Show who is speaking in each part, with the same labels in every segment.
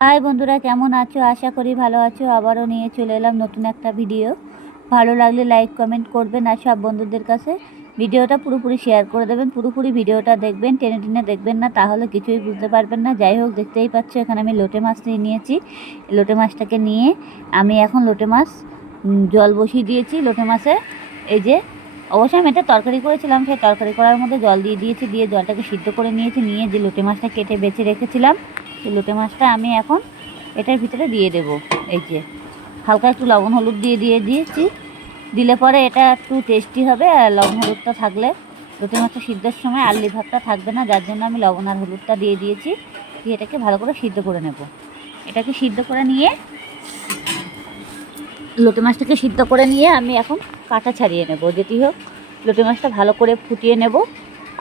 Speaker 1: High বন্ধুরা, কেমন আছো? আশা করি ভালো আছো। আবারও নিয়ে চলে এলাম নতুন একটা ভিডিও ভালো লাগলে লাইক কমেন্ট করবেন আর সব বন্ধুদের কাছে ভিডিওটা পুরোপুরি শেয়ার করে দেবেন। পুরোপুরি ভিডিওটা দেখবেন, টেনে টেনে দেখবেন না, তাহলে কিছুই বুঝতে পারবেন না। যাই হোক, দেখতেই পাচ্ছ, এখানে আমি লোটে মাছ নিয়ে নিয়েছি। লোটে মাছটাকে নিয়ে আমি এখন লোটে মাছ জল বসিয়ে দিয়েছি লোটে মাছে। এই যে অবশ্যই আমি এটা তরকারি করেছিলাম, সেই তরকারি করার মধ্যে জল দিয়ে দিয়েছি, দিয়ে জলটাকে সিদ্ধ করে নিয়েছি। নিয়ে যে লোটে মাছটা কেটে বেছে রেখেছিলাম সেই লোটে মাছটা আমি এখন এটার ভিতরে দিয়ে দেব। এই যে, হালকা একটু লবণ হলুদ দিয়ে দিয়ে দিয়েছি। দিলে পরে এটা একটু টেস্টি হবে, আর লবণ হলুদটা থাকলে লোটে মাছটা সিদ্ধের সময় আর্লি ভাবটা থাকবে না, যার জন্য আমি লবণ আর হলুদটা দিয়ে দিয়েছি। দিয়ে এটাকে ভালো করে সিদ্ধ করে নেব। এটাকে সিদ্ধ করে নিয়ে, লোটে মাছটাকে সিদ্ধ করে নিয়ে আমি এখন কাঁটা ছাড়িয়ে নেব। যেটি হোক, লোটে মাছটা ভালো করে ফুটিয়ে নেব।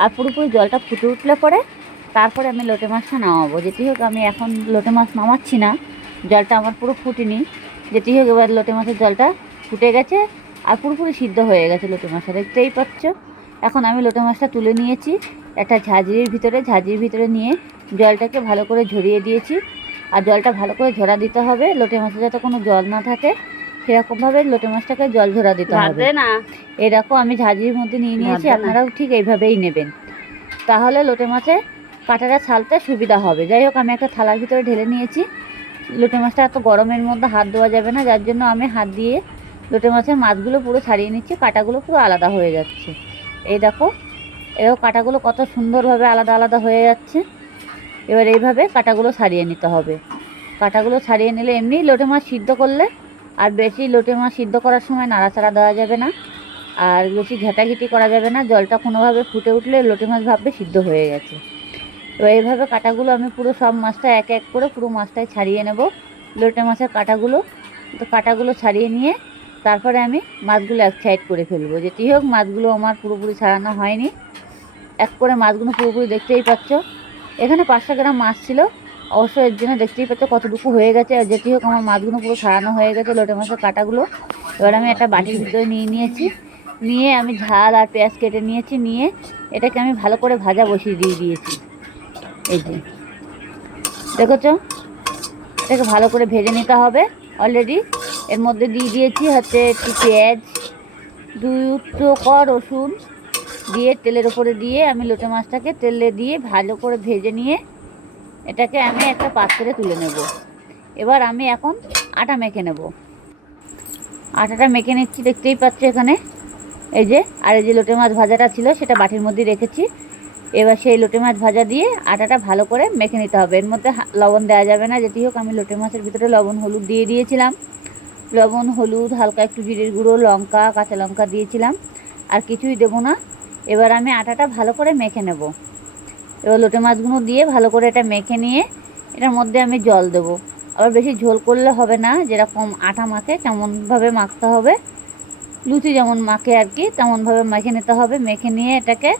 Speaker 1: আর পুরোপুরি জলটা ফুটে উঠলে পরে তারপরে আমি লোটে মাছটা নামাবো। যেটি হোক আমি এখন লোটে মাছ নামাচ্ছি না। জলটা আমার পুরো ফুটেনি। যেটি হোক এবার লোটে মাছের জলটা ফুটে গেছে আর পুরোপুরি সিদ্ধ হয়ে গেছে লোটে মাছটা। দেখতেই পাচ্ছ? এখন আমি লোটে মাছটা তুলে নিয়েছি। একটা ঝাঁঝরির ভিতরে ঝাঁঝরির ভিতরে নিয়ে জলটাকে ভালো করে ঝরিয়ে দিয়েছি। আর জলটা ভালো করে ঝরা দিতে হবে। লোটে মাছে যাতে কোনো জল না থাকে সেরকমভাবে লোটে মাছটাকে জল ঝরা দিতে হবে।
Speaker 2: না?
Speaker 1: এরকম আমি ঝাঁঝরির মধ্যে নিয়ে নিয়েছি। আপনারাও ঠিক এইভাবেই নেবেন। তাহলে লোটে মাছে কাঁটাটা ছালতে সুবিধা হবে। যাই হোক, আমি একটা থালার ভিতরে ঢেলে নিয়েছি। লোটে মাছটা এত গরমের মধ্যে হাত দেওয়া যাবে না, যার জন্য আমি হাত দিয়ে লোটে মাছের মাছগুলো পুরো ছাড়িয়ে নিচ্ছি কাঁটাগুলো পুরো আলাদা হয়ে যাচ্ছে। এই দেখো এরকম কাঁটাগুলো কত সুন্দরভাবে আলাদা আলাদা হয়ে যাচ্ছে। এবার এইভাবে কাঁটাগুলো ছাড়িয়ে নিতে হবে। কাঁটাগুলো ছাড়িয়ে নিলে এমনি লোটে মাছ সিদ্ধ করলে আর বেশি লোটে মাছ সিদ্ধ করার সময় নাড়াচাড়া দেওয়া যাবে না আর বেশি ঘেটাঘেটি করা যাবে না, জলটা কোনোভাবে ফুটে উঠলে লোটে মাছ ভাববে সিদ্ধ হয়ে গেছে। এবার এইভাবে কাঁটাগুলো আমি পুরো সব মাছটা এক এক করে পুরো মাছটাই ছাড়িয়ে নেব। লোটে মাছের কাঁটাগুলো। তো কাঁটাগুলো ছাড়িয়ে নিয়ে তারপরে আমি মাছগুলো এক সাইড করে ফেলব। যেটি হোক, মাছগুলো আমার পুরোপুরি ছাড়ানো হয়নি। এক করে মাছগুলো পুরোপুরি দেখতেই পাচ্ছ। এখানে পাঁচশো গ্রাম মাছ ছিল। অবশ্য এর জন্য দেখতেই পাচ্ছ কতটুকু হয়ে গেছে। আর যেটি হোক, আমার মাছগুলো পুরো ছাড়ানো হয়ে গেছে লোটে মাছের কাঁটাগুলো। এবার আমি একটা বাটির ভিতরে নিয়ে নিয়েছি। নিয়ে আমি ঝাল আর পেঁয়াজ কেটে নিয়েছি। নিয়ে এটাকে আমি ভালো করে ভাজা বসিয়ে দিয়ে দিয়েছি। এই যে। দেখেছ? এটাকে ভালো করে ভেজে নিতে হবে অলরেডি এর মধ্যে দিয়ে দিয়েছি হচ্ছে একটু পেঁয়াজ, দুই টোকা রসুন দিয়ে তেলের ওপরে দিয়ে আমি লোটে মাছটাকে তেলে দিয়ে ভালো করে ভেজে নিয়ে এটাকে আমি একটা পাত্রে তুলে নেব। এবার আমি এখন আটা মেখে নেব। আটাটা মেখে নিচ্ছি, দেখতেই পাচ্ছ এখানে। এই যে, আর এই যে লোটে মাছ ভাজাটা ছিল, সেটা বাটির মধ্যে রেখেছি। এবার সেই লোটে মাছ ভাজা দিয়ে আটাটা ভালো করে মেখে নিতে হবে। এর মধ্যে লবণ দেওয়া যাবে না, যেটি হোক আমি লোটে মাছের ভিতরে লবণ, হলুদ দিয়ে দিয়েছিলাম। লবণ, হলুদ, হালকা একটু জিরের গুঁড়ো, লঙ্কা, কাঁচা লঙ্কা দিয়েছিলাম। আর কিছুই দেবো না। এবার আমি আটাটা ভালো করে মেখে নেব। এবার লোটে মাছগুলো দিয়ে ভালো করে এটা মেখে নিয়ে এটার মধ্যে আমি জল দেবো। আবার বেশি ঝোল করলে হবে না, যেরকম আটা মাখে তেমনভাবে মাখতে হবে। লুচি যেমন মাখে আর কি, তেমনভাবে মেখে নিতে হবে। মেখে নিয়ে এটাকে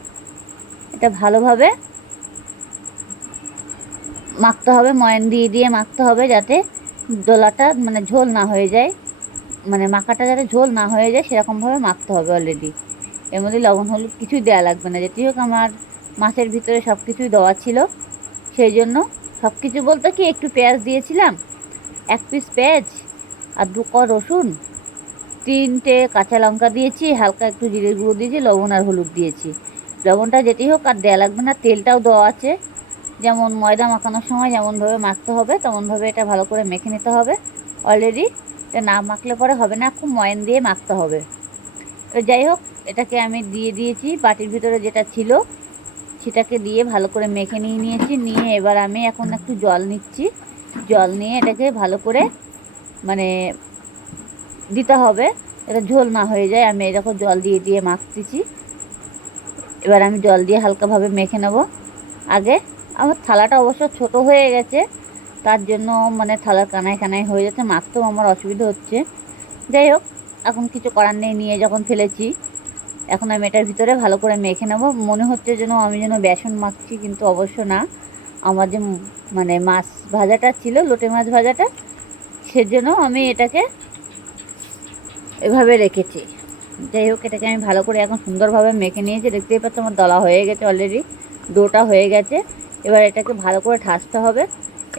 Speaker 1: এটা ভালোভাবে মাখতে হবে, ময়ন দিয়ে দিয়ে মাখতে হবে যাতে দোলাটা মানে ঝোল না হয়ে যায়। মানে মাখাটা যাতে ঝোল না হয়ে যায় সেরকমভাবে মাখতে হবে অলরেডি এর মধ্যে লবণ, হলুদ কিছুই দেওয়া লাগবে না। যেটি হোক আমার মাছের ভিতরে সব কিছুই দেওয়া ছিল। সেই জন্য সব কিছু বলতে কি একটু পেঁয়াজ দিয়েছিলাম, এক পিস পেঁয়াজ আর দু ক রসুন, তিনটে কাঁচা লঙ্কা দিয়েছি, হালকা একটু জিরে গুঁড়ো দিয়েছি, লবণ আর হলুদ দিয়েছি। লবণটা যেতেই হোক, আর দেওয়া লাগবে না, তেলটাও দেওয়া আছে। যেমন ময়দা মাখানোর সময় যেমনভাবে মাখতে হবে, তেমনভাবে এটা ভালো করে মেখে নিতে হবে। অলরেডি এটা না মাখলে পরে হবে না, খুব ময়ান দিয়ে মাখতে হবে। তো যাই হোক, এটাকে আমি দিয়ে দিয়েছি, বাটির ভিতরে যেটা ছিল, সেটাকে দিয়ে ভালো করে মেখে নিয়ে নিয়েছি। নিয়ে এবার আমি এখন একটু জল নিচ্ছি। জল নিয়ে এটাকে ভালো করে মানে দিতে হবে এটা ঝোল না হয়ে যায়। আমি এরকম জল দিয়ে দিয়ে মাখতেছি। এবার আমি জল দিয়ে হালকাভাবে মেখে নেব। আগে আমার থালাটা অবশ্য ছোট হয়ে গেছে, তার জন্য মানে থালার কানায় কানায় হয়ে যাচ্ছে, মাখতেও আমার অসুবিধা হচ্ছে। যাই হোক, এখন কিছু করার নেই, নিয়ে যখন ফেলেছি, এখন আমি এটার ভিতরে ভালো করে মেখে নেব। মনে হচ্ছে যেন আমি যেন বেসন মাখছি, কিন্তু অবশ্য না। আমার যে মানে মাছ ভাজাটা ছিল, লোটে মাছ ভাজাটা, সেজন্য আমি এটাকে এভাবে রেখেছি। যাই হোক, এটাকে আমি ভালো করে এখন সুন্দরভাবে মেখে নিয়েছি। দেখতেই পাচ্ছ, আমার দলা হয়ে গেছে অলরেডি ডোটা হয়ে গেছে। এবার এটাকে ভালো করে ঠাসতে হবে।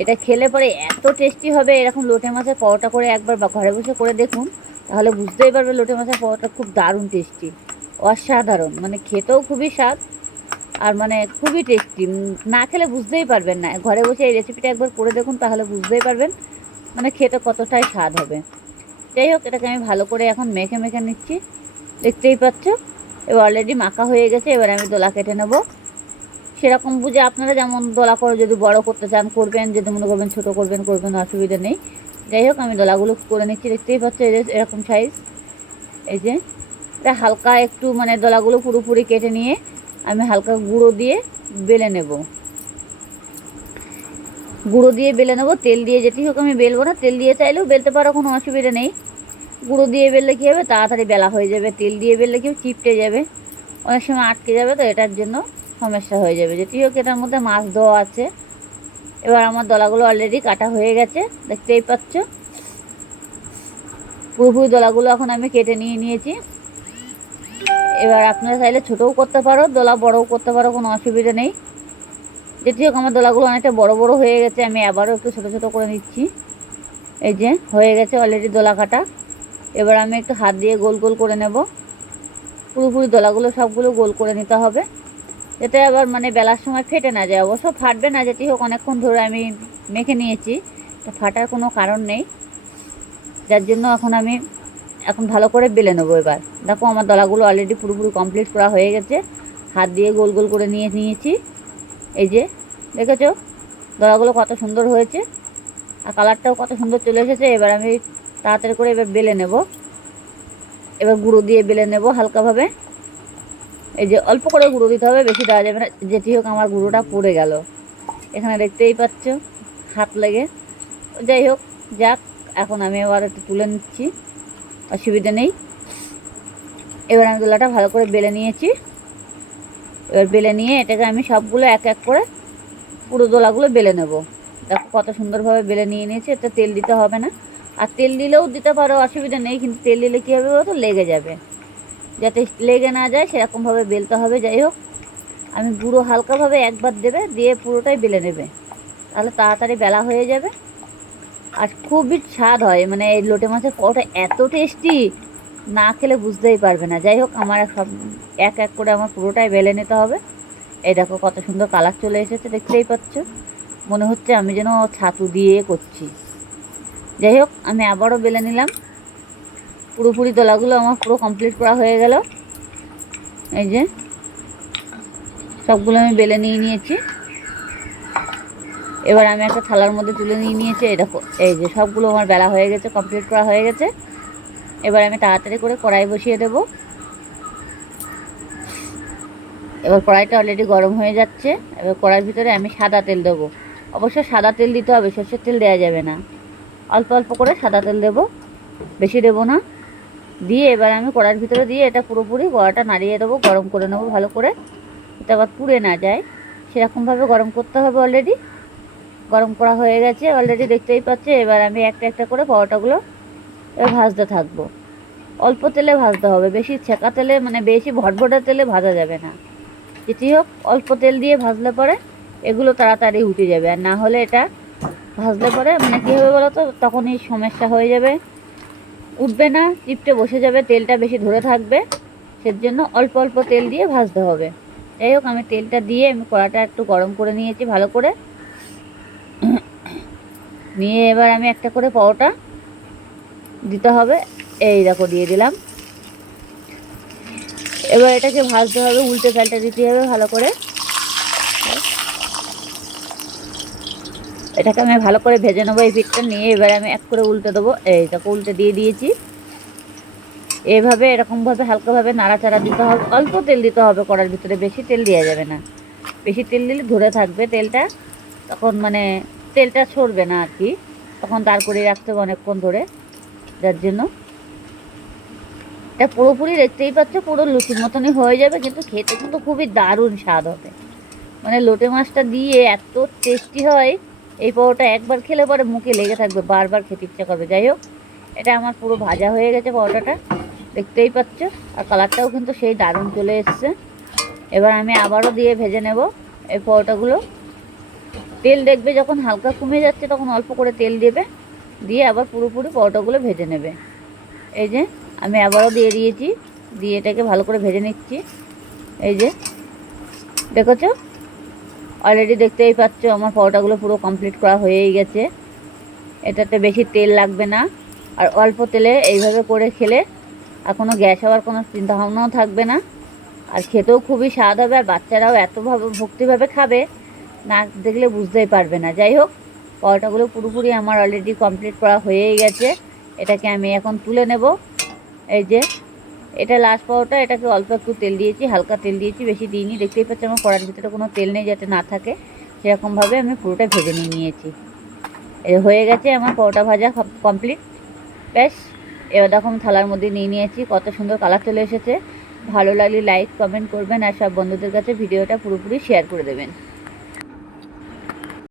Speaker 1: এটা খেলে পরে এত টেস্টি হবে, এরকম লোটে মাছের পরোটা করে একবার বা ঘরে বসে করে দেখুন, তাহলে বুঝতেই পারবে লোটে মাছের পরোটা খুব দারুণ টেস্টি অসাধারণ। মানে খেতেও খুবই স্বাদ আর মানে খুবই টেস্টি না খেলে বুঝতেই পারবেন না। ঘরে বসে এই রেসিপিটা একবার করে দেখুন, তাহলে বুঝতেই পারবেন মানে খেতে কতটাই স্বাদ হবে। যাই হোক, এটাকে আমি ভালো করে এখন মেখে মেখে নিচ্ছি। দেখতেই পাচ্ছ? এবার অলরেডি মাখা হয়ে গেছে, এবার আমি দোলা কেটে নেব। সেরকম বুঝে আপনারা যেমন দোলা করে যদি বড় করতে চান, করবেন, যদি মনে করবেন ছোটো করবেন করবেন, অসুবিধা নেই। যাই হোক, আমি দোলাগুলো করে নিচ্ছি, দেখতেই পাচ্ছ এই যে এরকম সাইজ এই যে, এটা হালকা একটু মানে দোলাগুলো পুরোপুরি কেটে নিয়ে আমি হালকা গুঁড়ো দিয়ে বেলে নেব। গুঁড়ো দিয়ে বেলে নেব, তেল দিয়ে যেটি হোক আমি বেলবো না, তেল দিয়ে চাইলেও বেলতে পারো, কোনো অসুবিধা নেই। গুঁড়ো দিয়ে বেললে কী হবে? তাড়াতাড়ি বেলা হয়ে যাবে, তেল দিয়ে বেললে কেউ চিপটে যাবে। অনেক সময় আটকে যাবে তো, এটার জন্য সমস্যা হয়ে যাবে। যেটি হোক এটার মধ্যে মাছ দেওয়া আছে, এবার আমার দলাগুলো অলরেডি কাটা হয়ে গেছে, দেখতেই পাচ্ছ। পুরোপুরি দলাগুলো এখন আমি কেটে নিয়ে নিয়েছি। এবার আপনারা চাইলে ছোটও করতে পারো, দোলা বড়ও করতে পারো, কোনো অসুবিধা নেই। যেটি হোক আমার দোলাগুলো অনেকটা বড় বড় হয়ে গেছে, আমি আবারও একটু ছোটো ছোটো করে নিচ্ছি। এই যে, হয়ে গেছে অলরেডি দোলা কাটা। এবার আমি একটু হাত দিয়ে গোল গোল করে নেব। পুরোপুরি দোলাগুলো সবগুলো গোল করে নিতে হবে। এতে আবার মানে বেলার সময় ফেটে না যায়। অবশ্য ফাটবে না, যেটি হোক অনেকক্ষণ ধরে আমি মেখে নিয়েছি। তো ফাটার কোনো কারণ নেই। যার জন্য এখন আমি এখন ভালো করে বেলে নেব এবার। দেখো আমার দলাগুলো অলরেডি পুরোপুরি কমপ্লিট করা হয়ে গেছে। হাত দিয়ে গোল গোল করে নিয়ে নিয়েছি। এই যে, দেখেছ? দলাগুলো কত সুন্দর হয়েছে। আর কালারটাও কত সুন্দর চলে এসেছে। এবার আমি তাড়াতাড়ি করে এবার বেলে নেব। এবার গুঁড়ো দিয়ে বেলে নেব হালকাভাবে। এই যে অল্প করে গুঁড়ো দিতে হবে, বেশি দেওয়া যাবে না। যেটি হোক আমার গুঁড়োটা পড়ে গেল। এখানে দেখতেই পাচ্ছ, হাত লেগে। যাই হোক, যাক, এখন আমি এবার একটু তুলে নিচ্ছি। অসুবিধা নেই। এবার আমি দোলাটা ভালো করে বেলে নিয়েছি। এবার বেলে নিয়ে এটাকে আমি সবগুলো এক এক করে পুরো দোলাগুলো বেলে নেব। দেখো কত সুন্দরভাবে বেলে নিয়ে নিয়েছি, এতে তেল দিতে হবে না। আর তেল দিলেও দিতে পারো, অসুবিধা নেই, কিন্তু তেল দিলে কী হবে বলো তো লেগে যাবে। যাতে লেগে না যায়, সেরকমভাবে বেলতে হবে, যাই হোক। আমি গুঁড়ো হালকাভাবে একবার দেবে, দিয়ে পুরোটাই বেলে নেবে। তাহলে তাড়াতাড়ি বেলা হয়ে যাবে। আর খুবই স্বাদ হয় মানে এই লোটে মাছের পরোটা এত টেস্টি, না খেলে বুঝতেই পারবে না। যাই হোক, আমার সব এক এক করে আমার পুরোটাই বেলে নিতে হবে। এই দেখো কত সুন্দর কালার চলে এসেছে, দেখতেই পাচ্ছ। মনে হচ্ছে আমি যেন ছাতু দিয়ে করছি। যাই হোক, আমি আবারও বেলে নিলাম। পুরোপুরি দলাগুলো আমার পুরো কমপ্লিট করা হয়ে গেল। এই যে, সবগুলো আমি বেলে নিয়ে নিয়েছি। এবার আমি একটা থালার মধ্যে তুলে নিয়ে নিয়েছি। দেখো, এই যে সবগুলো আমার বেলা হয়ে গেছে কমপ্লিট করা হয়ে গেছে। এবার আমি তাড়াতাড়ি করে কড়াই বসিয়ে দেব। এবার কড়াইটা অলরেডি গরম হয়ে যাচ্ছে। এবার কড়াইয়ের ভিতরে আমি সাদা তেল দেবো। অবশ্য সাদা তেল দিতে হবে, সর্ষের তেল দেওয়া যাবে না। অল্প অল্প করে সাদা তেল দেবো। বেশি দেবো না। দিয়ে এবার আমি কড়ার ভিতরে দিয়ে এটা পুরোপুরি কড়াটা নাড়িয়ে দেবো, গরম করে নেব ভালো করে। এটা আবার পুড়ে না যায়। সেরকমভাবে গরম করতে হবে অলরেডি গরম করা হয়ে গেছে অলরেডি দেখতেই পাচ্ছে। এবার আমি একটা একটা করে পরোটাগুলো ভাজতে থাকব। অল্প তেলে ভাজতে হবে। বেশি ছেঁকা তেলে মানে বেশি ভটভটা তেলে ভাজা যাবে না। যেটি হোক, অল্প তেল দিয়ে ভাজলে পরে এগুলো তাড়াতাড়ি উঠে যাবে। আর না হলে এটা ভাজলে পরে মানে কী হবে বলো তো তখনই সমস্যা হয়ে যাবে। উঠবে না, চিপটে বসে যাবে, তেলটা বেশি ধরে থাকবে। সের জন্য অল্প অল্প তেল দিয়ে ভাজতে হবে। যাই হোক, আমি তেলটা দিয়ে আমি কড়াটা একটু গরম করে নিয়েছি ভালো করে। নিয়ে এবার আমি একটা করে পরোটা দিতে হবে। এই দেখো, দিয়ে দিলাম। এবার এটাকে ভাজতে হবে, উল্টে পাল্টে দিতে হবে ভালো করে। এটাকে আমি ভালো করে ভেজে নেব, এই পিঠটা নিয়ে এবার আমি এক করে উল্টে দেবো। এইটাকে উল্টে দিয়ে দিয়েছি। এভাবে এরকমভাবে হালকাভাবে নাড়াচাড়া দিতে হবে। অল্প তেল দিতে হবে কড়ার ভিতরে, বেশি তেল দেওয়া যাবে না। বেশি তেল দিলে ধরে থাকবে তেলটা। তখন মানে তেলটা ছড়বে না আর কি। তখন দাঁড় করে রাখতে হবে অনেকক্ষণ ধরে, যার জন্য। এটা পুরোপুরি দেখতেই পাচ্ছ, পুরো লুচির মতনই হয়ে যাবে, কিন্তু খেতে কিন্তু খুবই দারুণ স্বাদ হবে। মানে লোটে মাছটা দিয়ে এত টেস্টি হয়। এই পরোটা একবার খেলে পরে মুখে লেগে থাকবে, বারবার খেতে ইচ্ছা করবে। যাই হোক, এটা আমার পুরো ভাজা হয়ে গেছে পরোটাটা, দেখতেই পাচ্ছ। আর কালারটাও কিন্তু সেই দারুণ চলে এসছে। এবার আমি আবারও দিয়ে ভেজে নেব এই পরোটাগুলো। তেল দেখবে যখন হালকা কমে যাচ্ছে, তখন অল্প করে তেল দেবে, দিয়ে আবার পুরোপুরি পরোটাগুলো ভেজে নেবে। এই যে, আমি আবারও দিয়ে দিয়েছি, দিয়ে এটাকে ভালো করে ভেজে নিচ্ছি। এই যে, দেখেছ? অলরেডি দেখতেই পাচ্ছ, আমার পরোটাগুলো পুরো কমপ্লিট করা হয়েই গেছে। এটাতে বেশি তেল লাগবে না। আর অল্প তেলে এইভাবে করে খেলে আর কোনো গ্যাস হওয়ার কোনো চিন্তাভাবনাও থাকবে না। আর খেতেও খুবই স্বাদ হবে আর বাচ্চারাও এতভাবে ভক্তিভাবে খাবে, না দেখলে বুঝতেই পারবে না। যাই হোক, পরোটাগুলো পুরোপুরি আমার অলরেডি কমপ্লিট করা হয়েই গেছে। এটাকে আমি এখন তুলে নেব। এই যে এটা লাস্ট পরোটা এটাকে অল্প একটু তেল দিয়েছি, হালকা তেল দিয়েছি, বেশি দিইনি। দেখতেই পাচ্ছি আমার কড়ার ভিতরে কোনো তেল নেই, যাতে না থাকে। সেরকমভাবে আমি পুরোটা ভেজে নিয়ে নিয়েছি। হয়ে গেছে আমার পরোটা ভাজা কমপ্লিট ব্যাস, এবার দেখো থালার মধ্যে নিয়ে নিয়েছি, কত সুন্দর কালার চলে এসেছে। ভালো লাগলে লাইক কমেন্ট করবেন, আর সব বন্ধুদের কাছে ভিডিওটা পুরোপুরি শেয়ার করে দেবেন।